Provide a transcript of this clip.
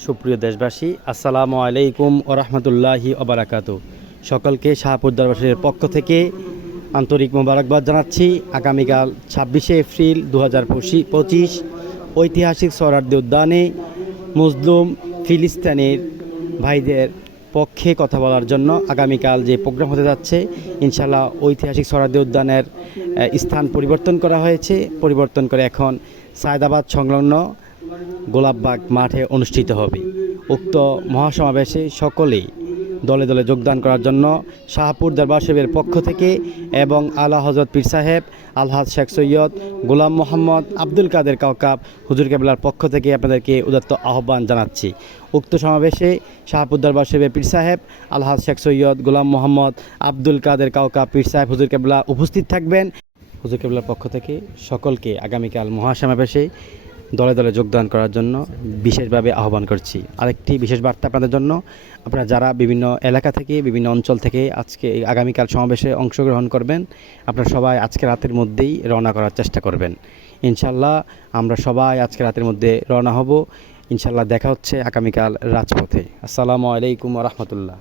সুপ্রিয় দেশবাসী, আসসালামু আলাইকুম ওয়া রাহমাতুল্লাহি ওয়া বারাকাতুহু। সকলকে শাহপুর দরবারের পক্ষ থেকে আন্তরিক মোবারকবাদ জানাচ্ছি। আগামীকাল 26শে এপ্রিল 2025 ঐতিহাসিক সোহরাওয়ার্দী উদ্যানে মজলুম ফিলিস্তিনের ভাইদের পক্ষে কথা বলার জন্য আগামীকাল যে প্রোগ্রাম হতে যাচ্ছে, ইনশাআল্লাহ ঐতিহাসিক সোহরাওয়ার্দী উদ্যানের স্থান পরিবর্তন করা হয়েছে। পরিবর্তন করে এখন সায়দাবাদ সংলগ্ন গোলাপবাগ মাঠে অনুষ্ঠিত হবে। উক্ত মহাসমাবেশে সকলেই দলে দলে যোগদান করার জন্য শাহপুর দরবার শরীফের পক্ষ থেকে এবং আলা হজরত পীর সাহেব আলহাজ শেখ সৈয়দ গোলাম মোহাম্মদ আব্দুল কাদের কাওকাব হুজুর কেবলার পক্ষ থেকে আপনাদেরকে উদাত্ত আহ্বান জানাচ্ছি। উক্ত সমাবেশে শাহপুর দরবার শরীফের পীর সাহেব আলহাজ শেখ সৈয়দ গোলাম মোহাম্মদ আব্দুল কাদের কাওকাব পীর সাহেব হুজুর কেবলা উপস্থিত থাকবেন। হুজুর কেবলার পক্ষ থেকে সকলকে আগামীকাল মহাসমাবেশে দলে দলে যোগদান করার জন্য বিশেষভাবে আহ্বান করছি। আরেকটি বিশেষ বার্তা আপনাদের জন্য, আপনারা যারা বিভিন্ন এলাকা থেকে বিভিন্ন অঞ্চল থেকে আজকে আগামীকাল সমাবেশে অংশগ্রহণ করবেন, আপনারা সবাই আজকে রাতের মধ্যেই রওনা করার চেষ্টা করবেন। ইনশাল্লাহ আমরা সবাই আজকে রাতের মধ্যে রওনা হব। ইনশাল্লাহ দেখা হচ্ছে আগামীকাল রাজপথে। আসসালামু আলাইকুম ওয়া রাহমাতুল্লাহ।